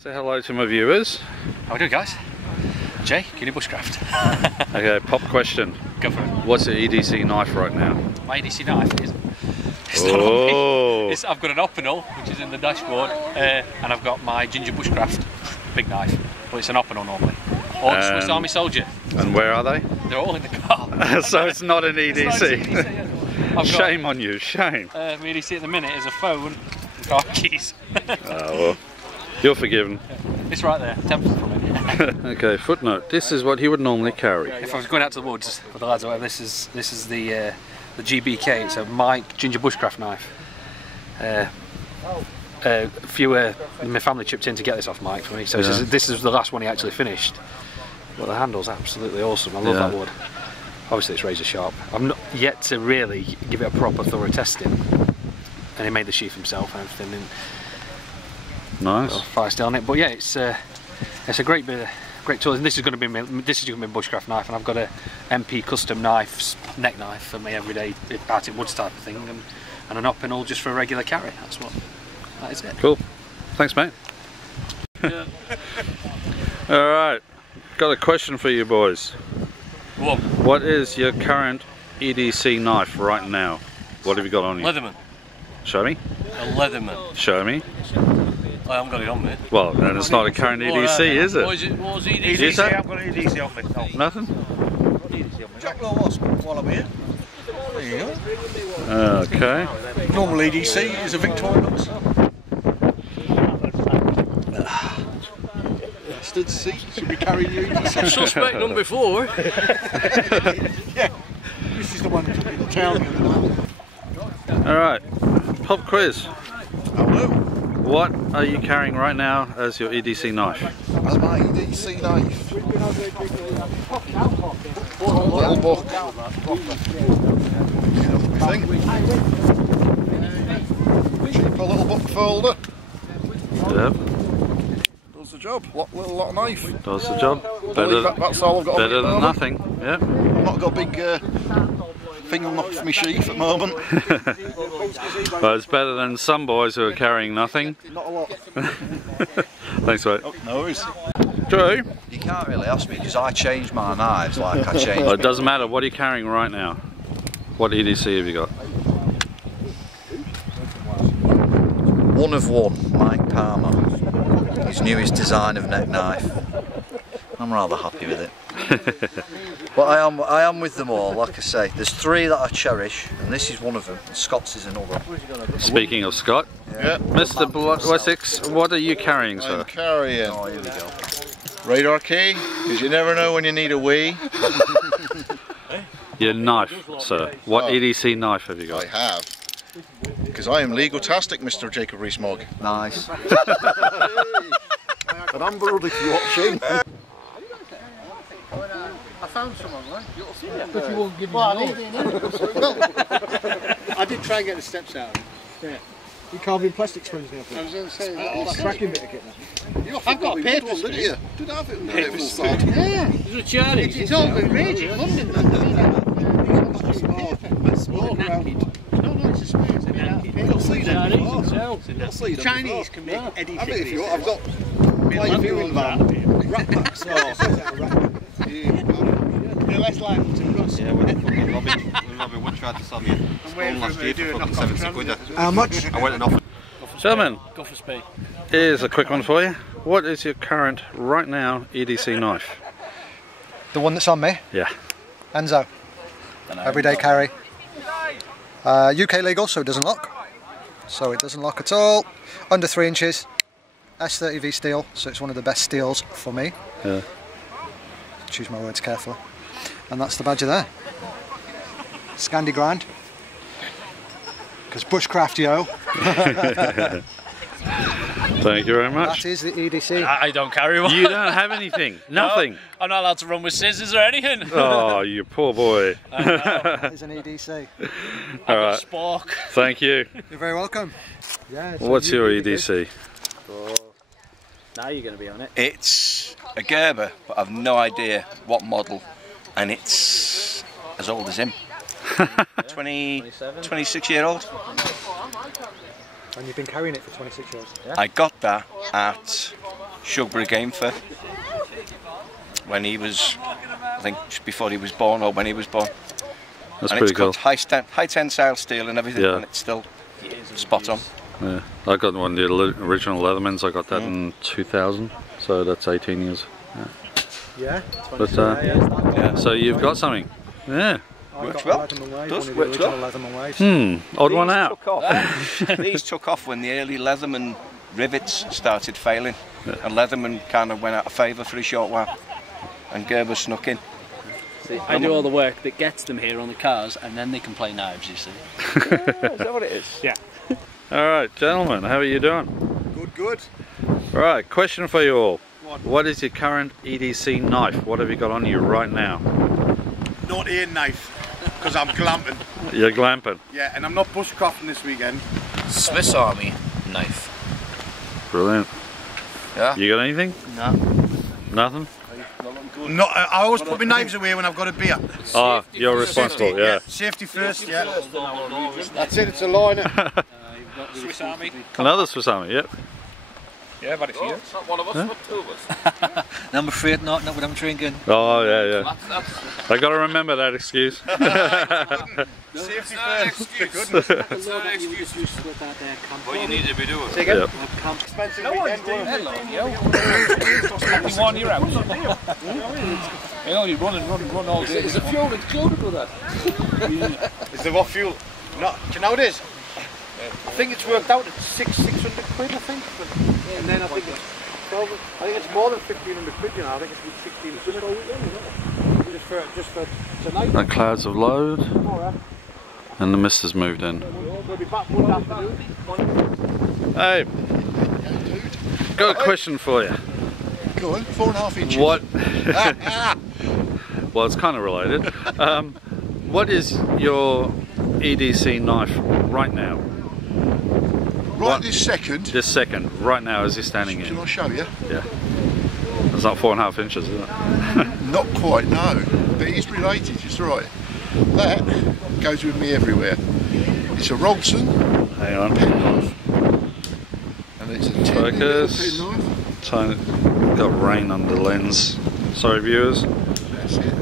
Say hello to my viewers. How we doing, guys? Jay, Uni Bushcraft. Okay, pop question. Go for it. What's the EDC knife right now? My EDC knife is... It's not on me. I've got an Opinel, which is in the dashboard, and I've got my Ginger Bushcraft big knife, but it's an Opinel normally. Or the Swiss Army Soldier. And where are they? They're all in the car. So it's not an EDC. It's not an EDC, yeah. Shame on you, shame. My EDC at the minute is a phone and car keys. Well, you're forgiven. It's right there, 10 foot from it. Okay, footnote. This is what he would normally carry. If I was going out to the woods for the lads, this is the GBK. It's a Mike Ginger Bushcraft knife. A few in my family chipped in to get this off Mike for me, so this is the last one he actually finished. But the handle's absolutely awesome. I love that wood. Obviously it's razor sharp. I'm not yet to really give it a proper thorough testing. And he made the sheath himself and everything. And nice. Fire steel on it, but yeah, it's a great tool. And this is going to be my bushcraft knife, and I've got a MP custom knife, neck knife for my everyday parting woods type of thing, and an Opinel just for a regular carry. That is it. Cool. Thanks, mate. Yeah. All right. Got a question for you boys. What is your current EDC knife right now? What have you got on you? Leatherman. Show me. A Leatherman. Show me. I haven't got it on me. Well, then it's not a current EDC, is it? What was EDC? Is that? I've got an EDC on me. No. Nothing? EDC on me. Jack Low Wasp while I'm here. There you go. Okay. Normal EDC is a Victorinox. Bastard, see? Should be carrying your EDC. Suspect number 4. Yeah. This is the one that took me to town the other night. Alright. Pop quiz. Hello. What are you carrying right now as your EDC knife? As my EDC knife. Little book. Thing. Cheap little book folder. Yep. Does the job. Little lot of knife. Does the job. That's all I've got. Better than nothing. Yep. I've not got a big thing on off my sheath at the moment. Well, it's better than some boys who are carrying nothing. Not a lot. Thanks, mate. Oh, no worries. Drew? You can't really ask me because I change my knives like I change. Well, it doesn't matter. What are you carrying right now? What EDC have you got? One of one, Mike Palmer. His newest design of neck knife. I'm rather happy with it. But I am with them all, like I say. There's 3 that I cherish, and this is one of them. And Scott's is another. Speaking of Scott, Mr. Wessex, what are you carrying, sir? I'm carrying. Oh, here we go. Radar key, because you never know when you need a wee. Your knife, sir. What EDC knife have you got? I have. Because I am legal-tastic, Mr. Jacob Rees-Mogg. Nice. And I'm Burled if you're watching. I found some online. But you won't give me the I did try and get the steps out. Yeah. You carving plastic spoons now, I was going to say, that's a cracking bit of kit. I've got a paper spoon. Did you? Did I have it? Paper spoon. Yeah. There's a Charlie. It's all been raging in London. No, it's a spoon. It's a paper. Chinese can make Eddie if you want, I've got quite a few in van. Rat packs. They're less liable to rust. Yeah, Robin would try to sell me a spoon last year for fucking 70 quid. How much? I went and offered. Gentlemen, Go for speed. here's a quick one for you. What is your current, right now, EDC knife? The one that's on me? Yeah. Enzo. Everyday carry. UK legal, so it doesn't lock. So it doesn't lock at all. Under 3 inches. S30V steel, so it's one of the best steels for me. Yeah. Choose my words carefully. And that's the badger there. Scandi grind. Because bushcraft, yo. Thank you very much. That is the EDC. I don't carry one. You don't have anything? Nothing? No, I'm not allowed to run with scissors or anything. Oh, you poor boy. That is an EDC. All right. Spork. Thank you. You're very welcome. Yeah, so What's your EDC? Now you're going to be on it. It's a Gerber, but I've no idea what model, and it's as old as him. 26-year-old. And you've been carrying it for 26 years? Yeah? I got that at Shugborough Game Fair when he was, I think, just before he was born or when he was born. That's and pretty it's cool. got high tensile steel and everything, Yeah. and it's still spot on. Yeah, I got one of the original Leathermans. I got that in 2000, so that's 18 years. Yeah. But Yeah. so you've got something. Yeah. Works well. Does work well. Odd one out. Took off. These took off when the early Leatherman rivets started failing, and Leatherman kind of went out of favour for a short while, and Gerber snuck in. See, I do all the work that gets them here on the cars, and then they can play knives, you see. Is that what it is? Yeah. Alright, gentlemen, how are you doing? Good, good. Alright, question for you all. What is your current EDC knife? What have you got on you right now? Not a knife, because I'm glamping. You're glamping. Yeah, and I'm not bushcrafting this weekend. Swiss Army knife. Brilliant. Yeah. You got anything? No. Nothing? No, I always put my knives away when I've got a beer. Oh, you're responsible, Safety, yeah. Safety first, yeah. That's it, it's a liner. Swiss Army. Another Swiss Army, yep. Yeah, but it's here. It's not one of us, but two of us. I'm afraid not what I'm drinking. Oh, yeah, yeah. I got to remember that excuse. Safety first. It's not an excuse. What you need to be doing. Say again? Yep. Expensive No one's weekend. doing hello, yo. 21 year out. They only run all day. Is the fuel included with that? Is there what fuel? No, do you know what it is? I think it's worked out at 600 quid, I think. And then I think it's 12, I think it's more than 1,500 quid, you know. I think it's 16 quid. Just for tonight. The clouds have lowered and the mist has moved in. We'll be back one afternoon. Hey, got a question for you. Go on, 4.5 inches. What? Well, it's kind of related. What is your EDC knife right now? Right this second. This second, right now, as you're standing Can in. I show you? Yeah. It's not 4.5 inches, is it? Not quite, no. But it's related, it's right. That goes with me everywhere. It's a Rolson Hang on. penknife. And it's a 10mm Focus. penknife. Tiny, got rain on the lens. Sorry, viewers. That's it.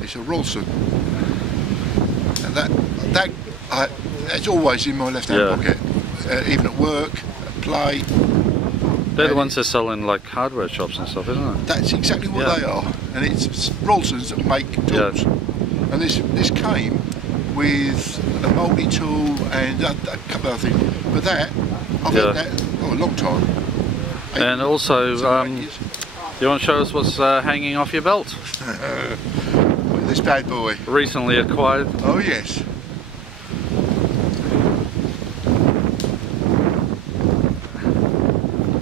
It's a Rolson. And that's always in my left-hand Yeah. pocket. Even at work, at play. They're the ones that sell in like hardware shops and stuff, isn't it? That's exactly what Yeah. they are. And it's Rolsons that make tools. Yeah. And this came with a multi-tool and a couple of other things. But that, I've Yeah. had that a long time. And also, 7 or 8 years. you want to show us what's hanging off your belt? This bad boy. Recently acquired. Oh yes.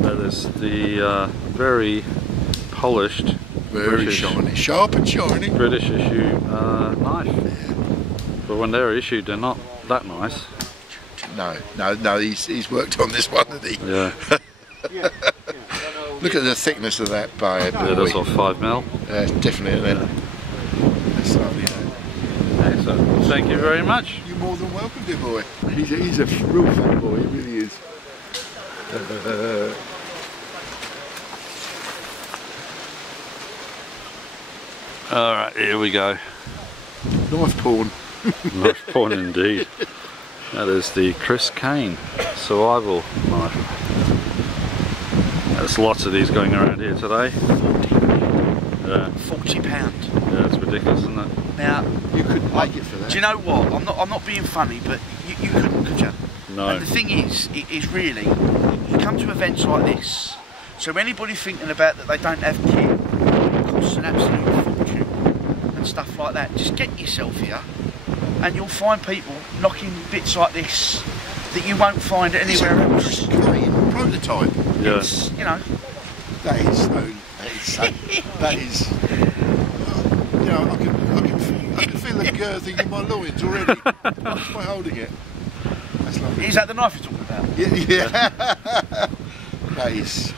That is the very polished, Very British, shiny. Sharp and shiny. British issue knife. But when they're issued, they're not that nice. No, he's worked on this one, hasn't he? Yeah. Look at the thickness of that bad boy. Yeah, that's what, 5mm. Definitely it. That's lovely. Excellent. Thank you very much. You're more than welcome, dear boy. He's a real fun boy, he really is. Alright, here we go. Knife porn. Knife porn indeed. That is the Chris Kane survival knife. There's lots of these going around here today. Yeah. £40. Yeah, it's ridiculous, isn't it? Now you couldn't make it for that. Do you know what? I'm not being funny, but you couldn't, could you? No. And the thing is, it is really, you come to events like this. So anybody thinking about that they don't have kit, it costs an absolute fortune and stuff like that. Just get yourself here, and you'll find people knocking bits like this that you won't find anywhere else. Prototype. Yeah. It's, you know. That is you know, I can feel the girthing in my loins already. Just by holding it. That's lovely. Is that the knife you're talking about? Yeah. That is.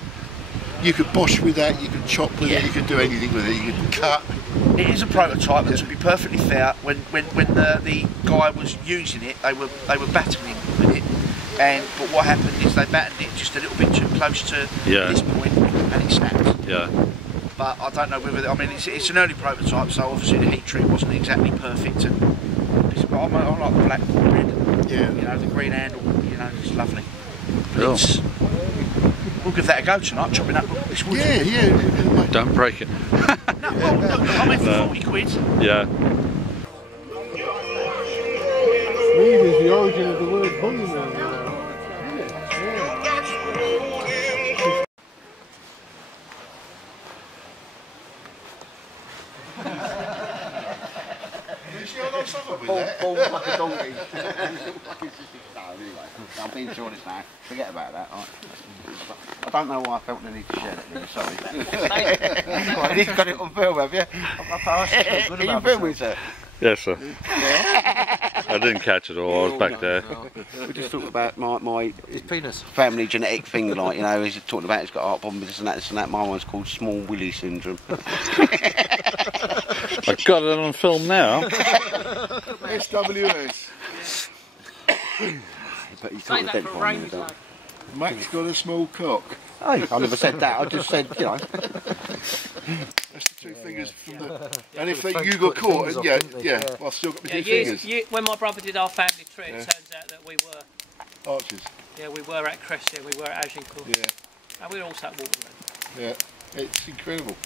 You could bosh with that. You could chop with it. You could do anything with it. You could cut. It is a prototype, but to be perfectly fair, when the guy was using it, they were battering with it. But what happened is they battened it just a little bit too close to this point, and it snapped. Yeah. But I don't know whether, I mean, it's an early prototype, so obviously the heat treat wasn't exactly perfect. But I like the black and red. Yeah. You know, the green handle, you know, it's lovely. Cool. We'll give that a go tonight, chopping up this wood. Yeah, yeah. Don't break it. No, well, look, I mean, for 40 quid. Yeah. Weed is the origin of the word boogeyman. Paul was like a donkey. No, anyway, I'm being honest now. Forget about that. Right? I don't know why I felt the need to share that with you, sorry. He's got it on film, have you? Are you filming, sir? Yes, sir. I didn't catch it all, I was back there. We just talked about my His penis. family genetic thing, like, you know, he's talking about he's got heart problems, this and that, this and that. My one's called small willy syndrome. I've got it on film now. SWS. But you can't identify me with that. Mac's got a small cock. Hey, I never said that, I just said, you know. That's the two fingers from the... And if you got caught, yeah, well, I've still got my two fingers. When my brother did our family trip, it turns out that we were... Archers. Yeah, we were at Crescia, we were at Agincourt. Yeah. And we were also at Waterloo. Yeah, it's incredible.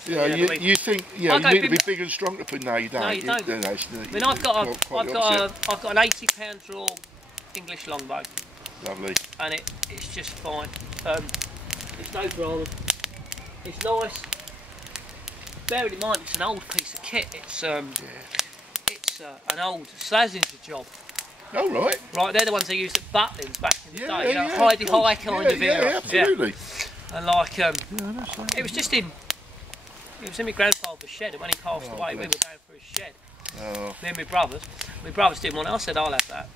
So, yeah, you think you need to be big and strong to put. No, you don't. No, you don't. I mean, I've got an 80-pound draw English longbow. Lovely. And it's just fine. It's no drama. It's nice. Bearing in mind, it's an old piece of kit. It's an old Slazenger job. Oh right. Right, they're the ones they used at Butlins back in the day. You know, high kind of era. Yeah, absolutely. Yeah. And like, it was just in. It was in my grandfather's shed, and when he passed away, we were going through his shed. Oh. Me and my brothers. My brothers didn't want it. I said, I'll have that.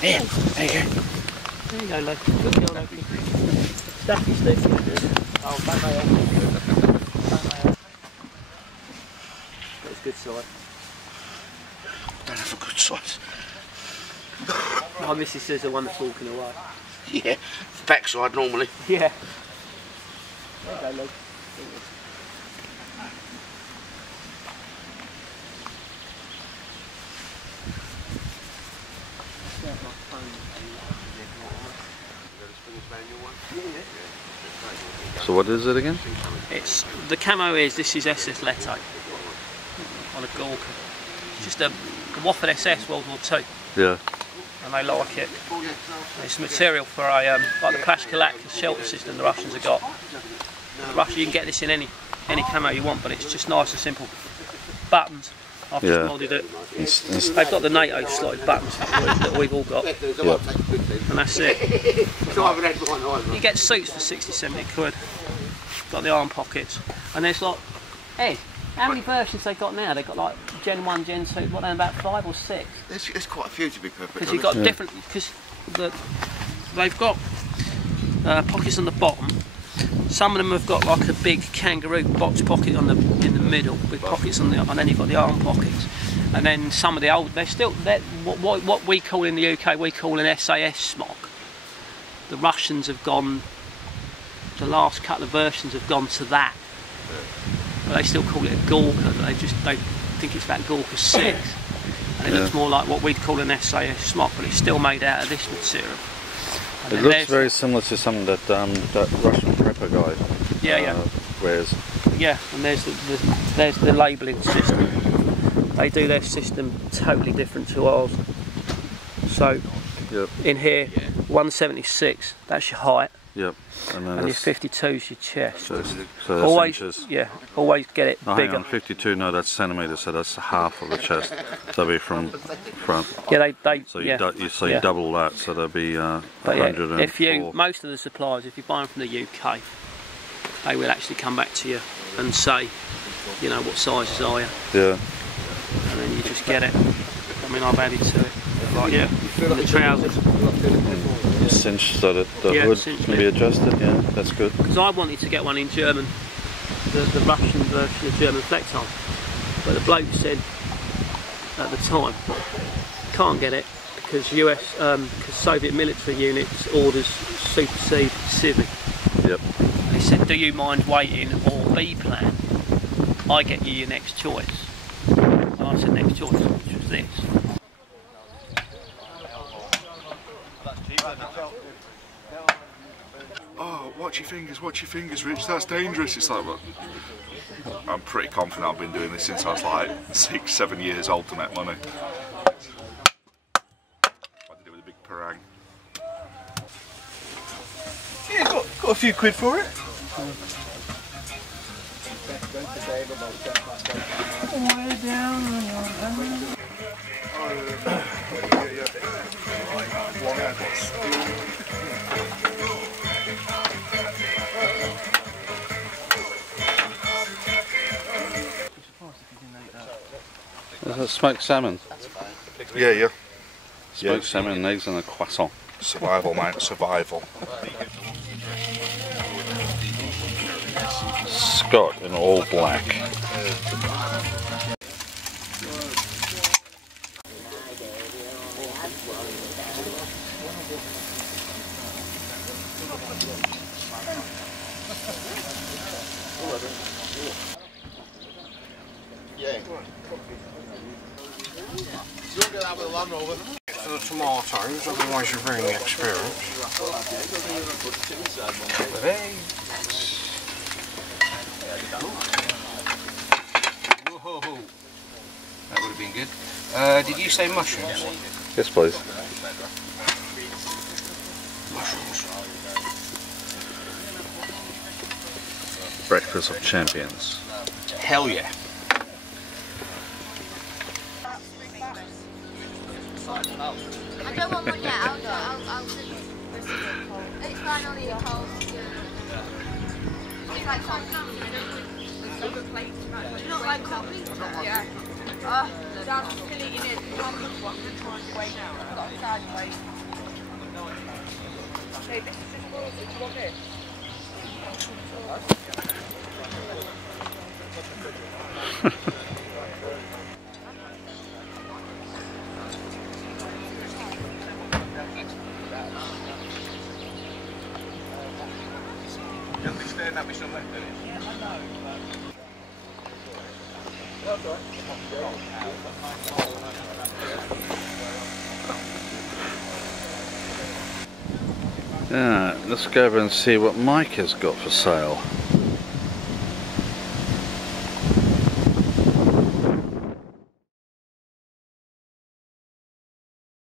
Here, there you go. There you go, Loki. Good girl, Loki. Staffy stick. Oh, back my off. That's good size. Don't have a good size. My missus says the one that's walking away. Yeah, backside normally. Yeah. There you go, Loki. So what is it again? It's the camo this is SS Leto on a Gorka. It's just a Waffen SS World War II. Yeah. And they like it. It's material for a like the Pashkalak shelter system the Russians have got. You can get this in any camo you want, but it's just nice and simple. Buttons, I've just modded it. They've got the NATO slotted buttons that we've all got. Yep. And that's it. You get suits for 60, 70 quid. Got the arm pockets. And there's like, Ed, how many versions they've got now? They've got like Gen 1, Gen 2, what, about 5 or 6? There's quite a few, to be perfect. Because you've got different, because they've got pockets on the bottom. Some of them have got like a big kangaroo box pocket in the middle, with pockets on and then you've got the arm pockets. And then some of the old, they're what we call in the UK, we call an SAS smock. The Russians have gone, the last couple of versions have gone to that. But they still call it a Gorka, they think it's that Gorka 6. And it looks more like what we'd call an SAS smock, but it's still made out of this material. It looks very similar to some that Russian prepper guy wears. Yeah, and there's the labelling system. They do their system totally different to ours. So in here, 176, that's your height. Yep. And your 52 is your chest. So that's always, inches. Yeah, always get it bigger. Hang on, 52, no, that's centimetres, so that's half of the chest. That'll be from front. Yeah, So you double that, so that'll be 104. If most of the suppliers, if you buy them from the UK, they will actually come back to you and say, you know, what sizes are you? Yeah. And then you just get it. I mean, I've added to it. Like, the trousers. Cinch so that the hood can be adjusted, yeah, that's good. Because I wanted to get one in German, the Russian version of German Flexarm, but the bloke said at the time, can't get it because Soviet military units orders supersede civic. Yep. He said, do you mind waiting or B plan? I get you your next choice. And I said next choice, which was this. Oh, watch your fingers, Rich, that's dangerous. It's like, well, I'm pretty confident I've been doing this since I was like 6, 7 years old to make money. I did it with a big parang. Yeah, got a few quid for it. Way down on your Is that smoked salmon? Yeah. Smoked salmon and eggs and a croissant. Survival, mate, survival. Scott in all black. For the tomatoes, otherwise you ruin the experience. Couple of eggs. Whoa, that would have been good. Did you say mushrooms? Yes, please. Mushrooms. Breakfast of champions. Hell yeah. I don't want one yet, I'll it's fine, I'll eat a cold. It's like coffee. Do you not like coffee? Yeah. Dad's still eating it. I'm going to try and wait now. I've got a sideways. Hey, this is just for us. Do you want this? Yeah, let's go over and see what Mike has got for sale.